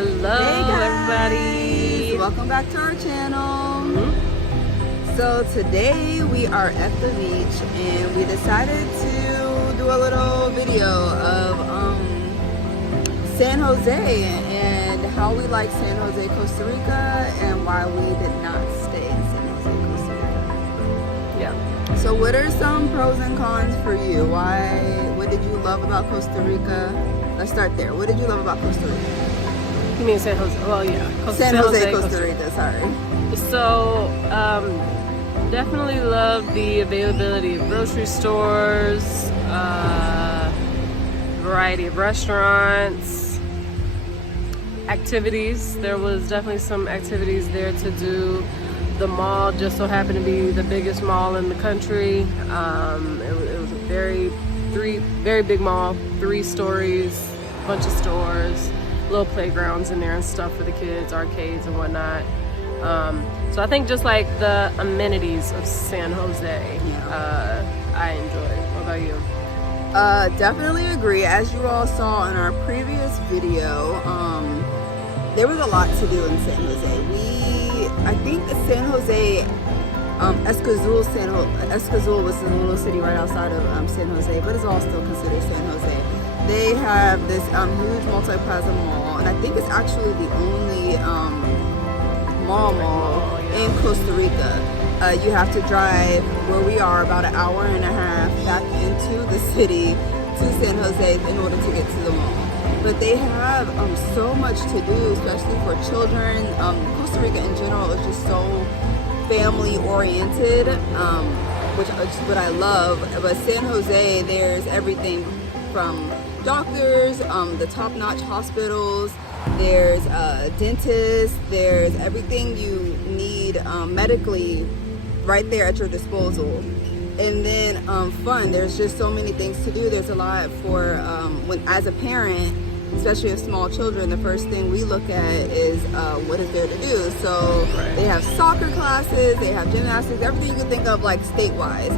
Hello, Hey guys. everybody. Welcome back to our channel. So today we are at the beach and we decided to do a little video of San Jose and how we like San Jose, Costa Rica, and why we did not stay in San Jose, Costa Rica. Yeah. So what are some pros and cons for you? What did you love about Costa Rica? Let's start there. What did you love about Costa Rica? You mean San Jose? Well, yeah. San Jose, Costa Rica, sorry. So, definitely love the availability of grocery stores, variety of restaurants, activities. There was definitely some activities there to do. The mall just so happened to be the biggest mall in the country. It was a very big mall, 3 stories, bunch of stores, little playgrounds in there and stuff for the kids, arcades and whatnot. So I think just like the amenities of San Jose, I enjoy. What about you? Definitely agree. As you all saw in our previous video, there was a lot to do in San Jose. I think San Jose, Escazul was the little city right outside of San Jose, but it's all still considered San Jose. They have this huge multi-plaza mall, and I think it's actually the only mall in Costa Rica. You have to drive where we are about an hour and a half back into the city to San Jose in order to get to the mall. But they have so much to do, especially for children. Costa Rica in general is just so family oriented, which is what I love. But San Jose, there's everything from doctors, the top-notch hospitals, there's dentists, there's everything you need medically right there at your disposal. And then fun, there's just so many things to do. There's a lot for when as a parent, especially of small children, the first thing we look at is what is there to do. So they have soccer classes, they have gymnastics, everything you can think of like state-wise.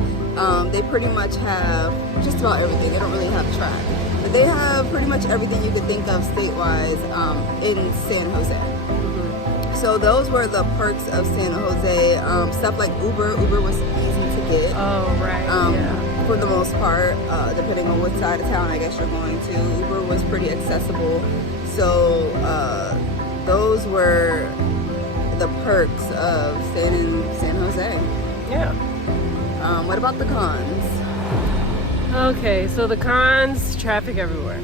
They pretty much have just about everything. They don't really have track, but they have pretty much everything you could think of state-wise in San Jose. So those were the perks of San Jose. Stuff like Uber was easy to get. Oh, right. Yeah. For the most part, depending on what side of town I guess you're going to. Uber was pretty accessible. So those were the perks of staying in San Jose. Yeah. What about the cons? Okay, so the cons, traffic everywhere.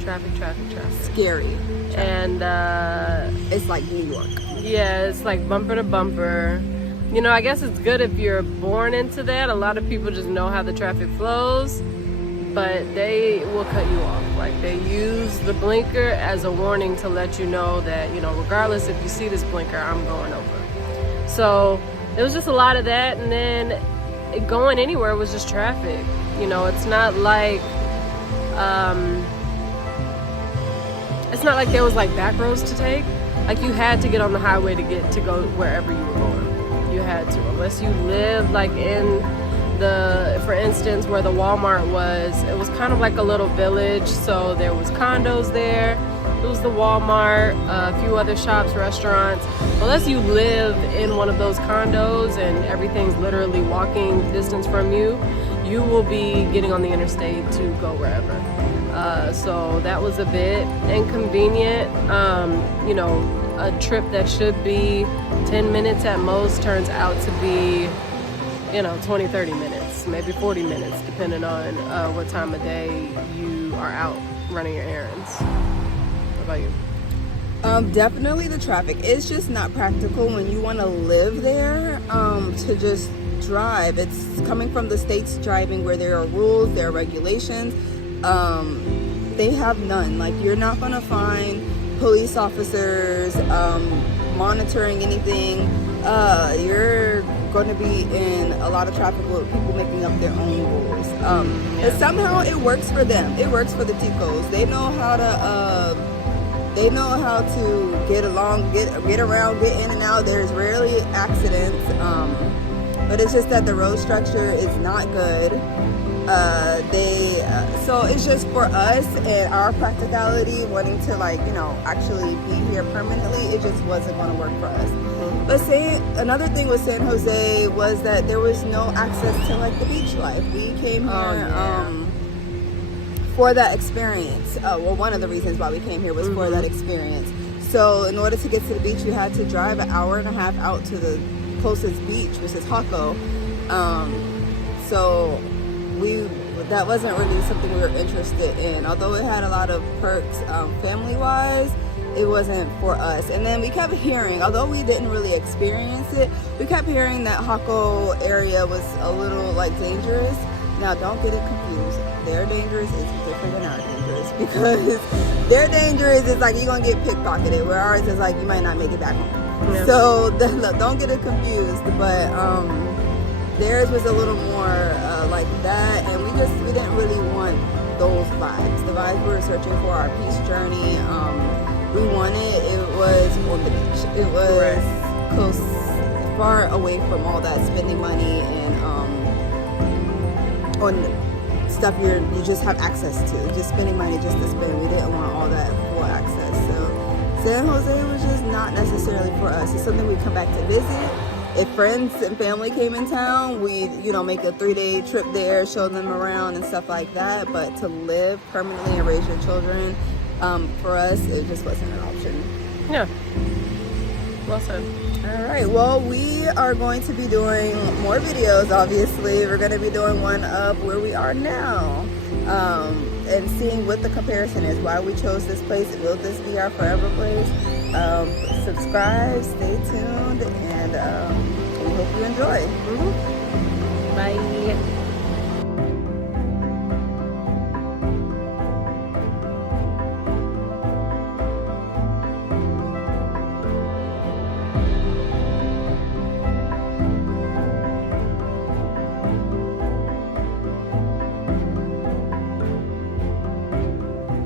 Traffic. Scary. And It's like New York. yeah, it's like bumper to bumper. You know, I guess it's good if you're born into that. A lot of people just know how the traffic flows, but they will cut you off. Like, they use the blinker as a warning to let you know that, you know, regardless if you see this blinker, I'm going over. So it was just a lot of that, and then going anywhere was just traffic. You know, it's not like there was like back roads to take. Like, you had to get on the highway to go wherever you were going. You had to, unless you lived like in for instance, where the Walmart was, it was kind of like a little village, so there was condos there. It was the Walmart, a few other shops, restaurants. Unless you live in one of those condos and everything's literally walking distance from you, you will be getting on the interstate to go wherever. So that was a bit inconvenient. You know, a trip that should be 10 minutes at most turns out to be, you know, 20-30 minutes, maybe 40 minutes, depending on what time of day you are out running your errands. What about you? Definitely the traffic. It's just not practical when you want to live there to just drive. It's coming from the States driving where there are rules, there are regulations. They have none. Like, you're not going to find police officers monitoring anything. You're going to be in a lot of traffic with people making up their own rules. But somehow it works for them. It works for the Ticos. They know how to get along, get around, get in and out. There's rarely accidents. but it's just that the road structure is not good. So it's just for us and our practicality, wanting to like, you know, actually be here permanently, it just wasn't going to work for us. But another thing with San Jose was that there was no access to like the beach life. We came here for that experience. Well, one of the reasons why we came here was for that experience. So in order to get to the beach, you had to drive an hour and a half out to the closest beach, which is Hako. So that wasn't really something we were interested in. Although it had a lot of perks family-wise, it wasn't for us. And then we kept hearing, although we didn't really experience it, we kept hearing that Hako area was a little like dangerous. Now don't get it confused. Their dangerous is different than our dangerous, because their dangerous is like you're gonna get pickpocketed, where ours is like you might not make it back home. Yeah. So don't get it confused. But theirs was a little more like that, and we didn't really want those vibes. The vibes we were searching for, our peace journey, we wanted, it was on the beach. It was close, far away from all that spending money and on stuff you just have access to. Just spending money just to spend. We didn't want all that full access. So San Jose was just not necessarily for us. It's something we come back to visit. If friends and family came in town, we'd, you know, make a 3-day trip there, show them around and stuff like that. But to live permanently and raise your children, for us, it just wasn't an option. Yeah. Well said. All right. Well, we are going to be doing more videos, obviously. We're going to be doing one of where we are now, and seeing what the comparison is, why we chose this place. Will this be our forever place? Subscribe, stay tuned, and we hope you enjoy.